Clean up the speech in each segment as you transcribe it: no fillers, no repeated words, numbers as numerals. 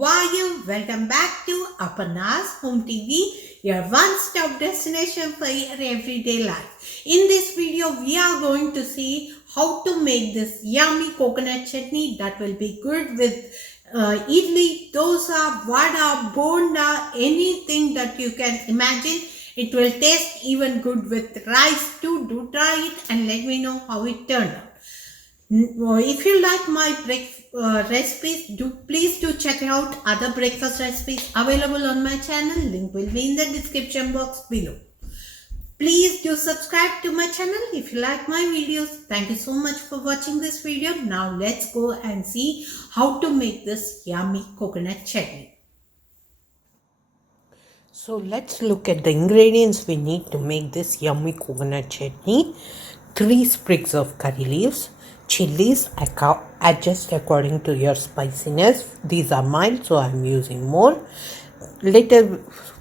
How are you? Welcome back to Aparna's Home TV, your one-stop destination for your everyday life. In this video, we are going to see how to make this yummy coconut chutney that will be good with idli, dosa, vada, bonda, anything that you can imagine. It will taste even good with rice too. Do try it and let me know how it turned out. If you like my recipes, please do check out other breakfast recipes available on my channel. Link will be in the description box below. Please do subscribe to my channel if you like my videos. Thank you so much for watching this video. Now let's go and see how to make this yummy coconut chutney. So let's look at the ingredients we need to make this yummy coconut chutney. 3 sprigs of curry leaves, chilies adjust according to your spiciness. These are mild, so I'm using more.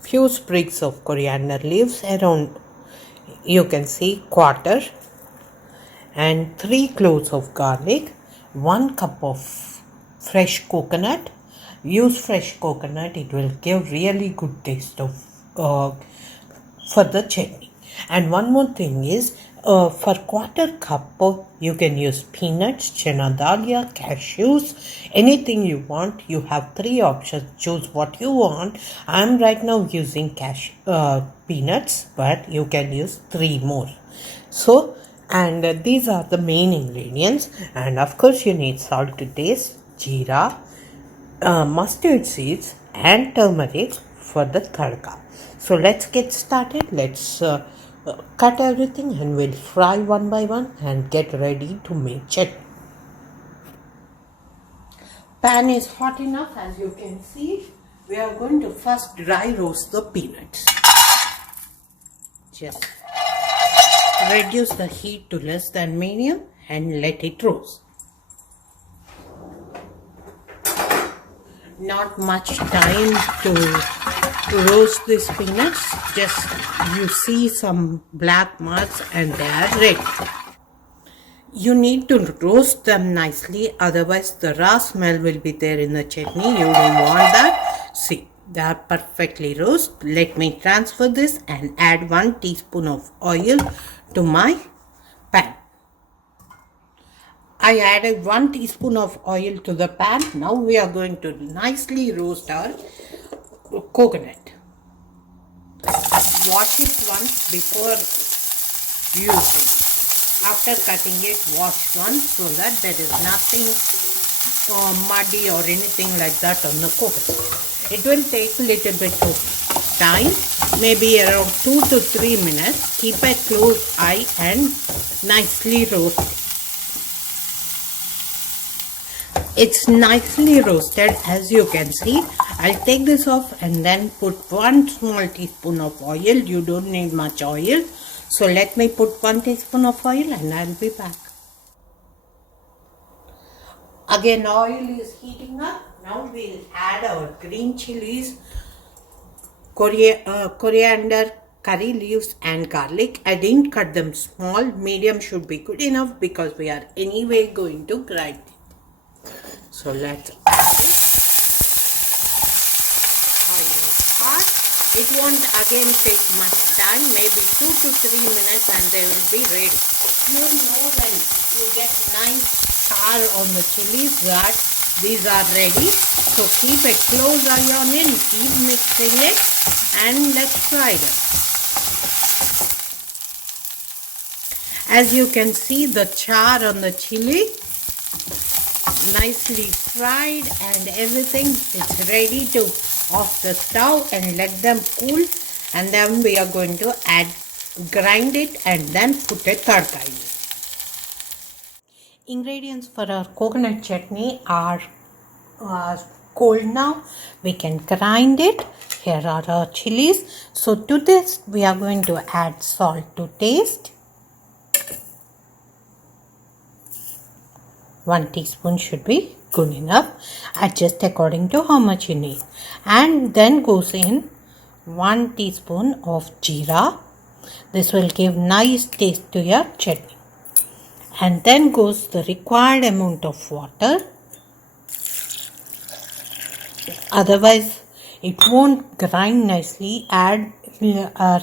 Few sprigs of coriander leaves, around you can see quarter, and 3 cloves of garlic, 1 cup of fresh coconut. Use fresh coconut, it will give really good taste of for the chutney. And one more thing is, for quarter cup you can use peanuts, chana dalia, cashews, anything you want. You have 3 options, choose what you want. I'm right now using peanuts, but you can use 3 more. So and these are the main ingredients, and of course you need salt to taste, jeera, mustard seeds and turmeric for the tadka. So let's get started. Let's cut everything and we'll fry one by one and get ready to make chutney. Pan is hot enough, as you can see. We are going to first dry roast the peanuts. Just reduce the heat to less than medium and let it roast. Not much time to roast these peanuts. Just you see some black marks and they are ready. You need to roast them nicely, otherwise the raw smell will be there in the chutney. You don't want that. See, they are perfectly roast. Let me transfer this and add 1 teaspoon of oil to my pan. I added 1 teaspoon of oil to the pan. Now we are going to nicely roast our coconut. Wash it once before using. After cutting it, wash once so that there is nothing muddy or anything like that on the coconut. It will take a little bit of time, maybe around 2 to 3 minutes. Keep a close eye and nicely roast it. It's nicely roasted, as you can see. I'll take this off and then put 1 small teaspoon of oil. You don't need much oil. So let me put 1 teaspoon of oil and I'll be back. Again, oil is heating up. Now we'll add our green chilies, coriander, curry leaves and garlic. I didn't cut them small. Medium should be good enough because we are anyway going to grind it. So let's add it. Oil is hot. It won't again take much time, maybe 2 to 3 minutes and they will be ready. You know when you get nice char on the chilies that these are ready. So keep a close eye on it, keep mixing it and let's fry them. As you can see, the char on the chili nicely fried and everything is ready to off the stove and let them cool, and then we are going to grind it and then put a tadka in it. Ingredients for our coconut chutney are cold now. We can grind it. Here are our chilies. So to this we are going to add salt to taste. 1 teaspoon should be good enough. Adjust according to how much you need. And then goes in 1 teaspoon of jeera. This will give nice taste to your chutney. And then goes the required amount of water. Otherwise, it won't grind nicely. Add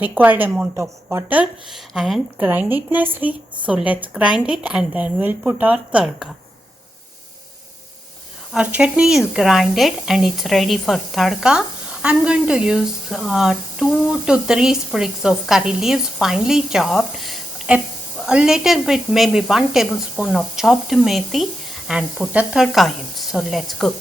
required amount of water and grind it nicely. So let's grind it and then we'll put our tadka. Our chutney is grinded and it's ready for tadka. I'm going to use 2 to 3 sprigs of curry leaves finely chopped, a little bit, maybe 1 tablespoon of chopped methi, and put a tadka in. So let's go.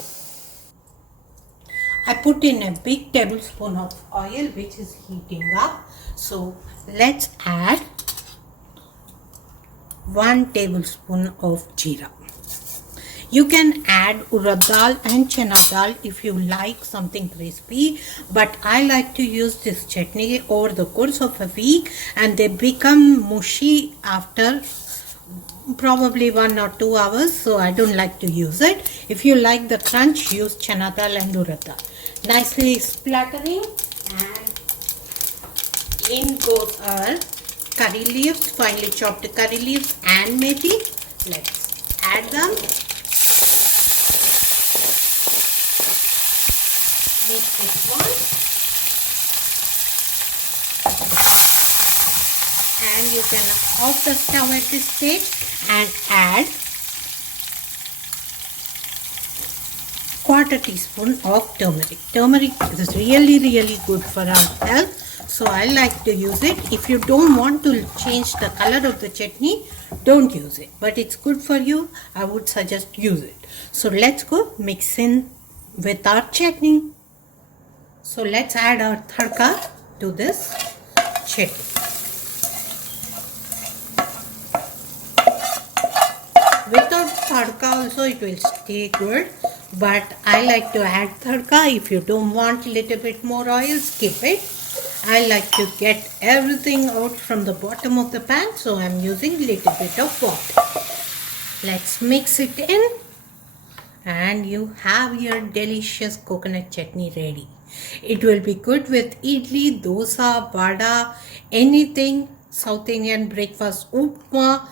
I put in a big tablespoon of oil which is heating up. So let's add 1 tablespoon of jeera. You can add urad dal and chana dal if you like something crispy, but I like to use this chutney over the course of a week and they become mushy after probably 1 or 2 hours, so I don't like to use it. If you like the crunch, use chana dal and urad dal. Nicely splattering, and in goes our curry leaves, finely chopped curry leaves and methi. Let's add them. Mix this one, and you can off the stove at this stage and add quarter teaspoon of turmeric. Turmeric is really good for our health, so I like to use it. If you don't want to change the color of the chutney, don't use it, but it's good for you. I would suggest use it. So let's go mix in with our chutney. So let's add our tadka to this chutney. Without tadka also it will stay good, but I like to add tadka. If you don't want a little bit more oil, skip it. I like to get everything out from the bottom of the pan, so I'm using little bit of water. Let's mix it in, and you have your delicious coconut chutney ready. It will be good with idli, dosa, vada, anything, South Indian breakfast, upma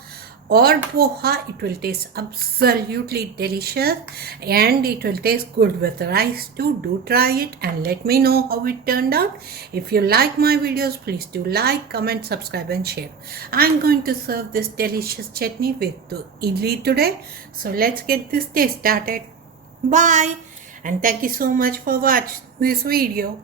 or poha. It will taste absolutely delicious and it will taste good with rice too. Do try it and let me know how it turned out. If you like my videos, please do like, comment, subscribe and share. I'm going to serve this delicious chutney with the idli today. So let's get this day started. Bye, and thank you so much for watching this video.